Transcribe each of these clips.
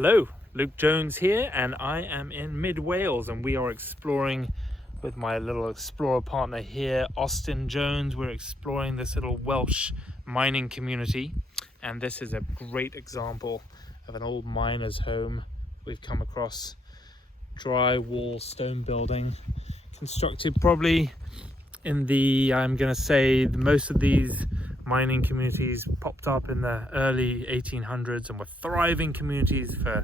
Hello, Luke Jones here, and I am in mid-Wales, and we are exploring with my little explorer partner here, Austin Jones. We're exploring this little Welsh mining community, and this is a great example of an old miner's home. We've come across dry wall stone building constructed probably in the, I'm going to say, most of these mining communities popped up in the early 1800s and were thriving communities for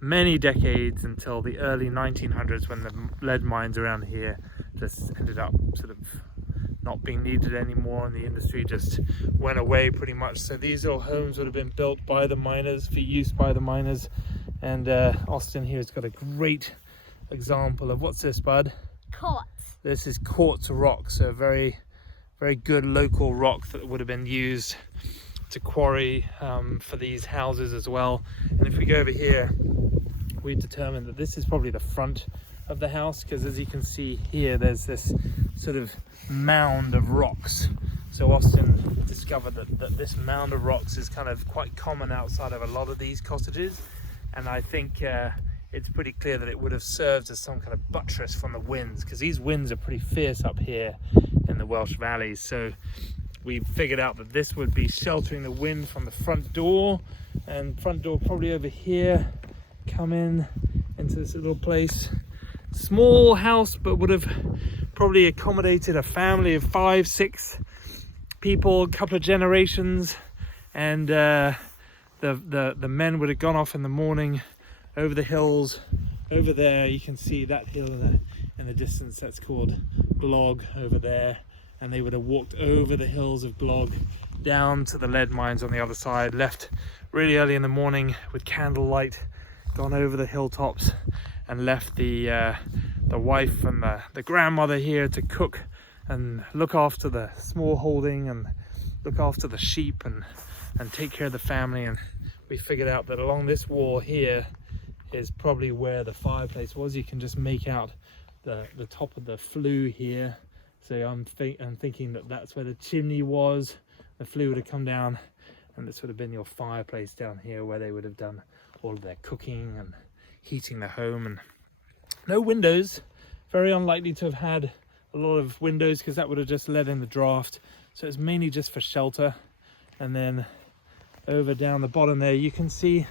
many decades until the early 1900s, when the lead mines around here just ended up sort of not being needed anymore, and the industry just went away pretty much. So these old homes would have been built by the miners, for use by the miners. And Austin here has got a great example of, what's this, bud? Quartz. This is quartz rock, so very good local rock that would have been used to quarry for these houses as well. And if we go over here, we determined that this is probably the front of the house, because as you can see here, there's this sort of mound of rocks. So Austin discovered that this mound of rocks is kind of quite common outside of a lot of these cottages, and I think it's pretty clear that it would have served as some kind of buttress from the winds, because these winds are pretty fierce up here in the Welsh valleys. So we figured out that this would be sheltering the wind from the front door, and front door probably over here, come in into this little place. Small house, but would have probably accommodated a family of 5-6 people, a couple of generations. And the men would have gone off in the morning over the hills. Over there you can see that hill in the distance, that's called Glog over there, and they would have walked over the hills of Glog down to the lead mines on the other side, left really early in the morning with candlelight, gone over the hilltops, and left the wife and the grandmother here to cook and look after the small holding and look after the sheep and take care of the family. And we figured out that along this wall here is probably where the fireplace was. You can just make out the top of the flue here. So I'm thinking that that's where the chimney was. The flue would have come down, and this would have been your fireplace down here, where they would have done all of their cooking and heating the home. And no windows, very unlikely to have had a lot of windows, because that would have just let in the draft. So it's mainly just for shelter. And then over down the bottom there you can see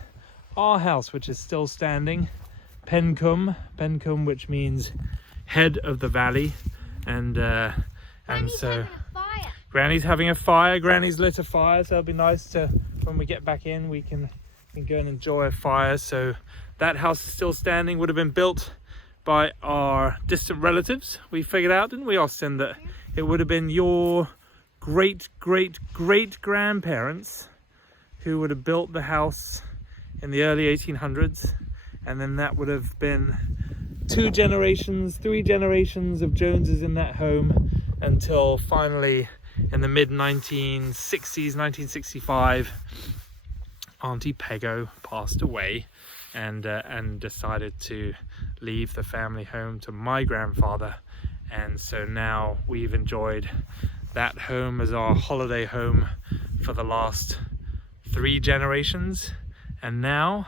our house, which is still standing, Pencomb, which means head of the valley. And so Granny's having a fire. Granny's lit a fire, so it'll be nice to, when we get back in, we can go and enjoy a fire. So that house is still standing, would have been built by our distant relatives. We figured out, didn't we, Austin, that it would have been your great grandparents who would have built the house in the early 1800s, and then that would have been 2 generations, 3 generations of Joneses in that home, until finally in the mid 1960s, 1965, Auntie Pego passed away and decided to leave the family home to my grandfather. And so now we've enjoyed that home as our holiday home for the last 3 generations. And now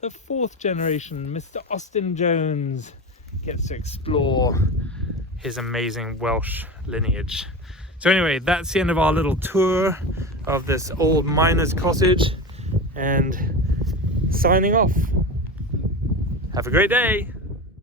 the 4th generation, Mr. Austin Jones, gets to explore his amazing Welsh lineage. So anyway, that's the end of our little tour of this old miner's cottage, and signing off. Have a great day.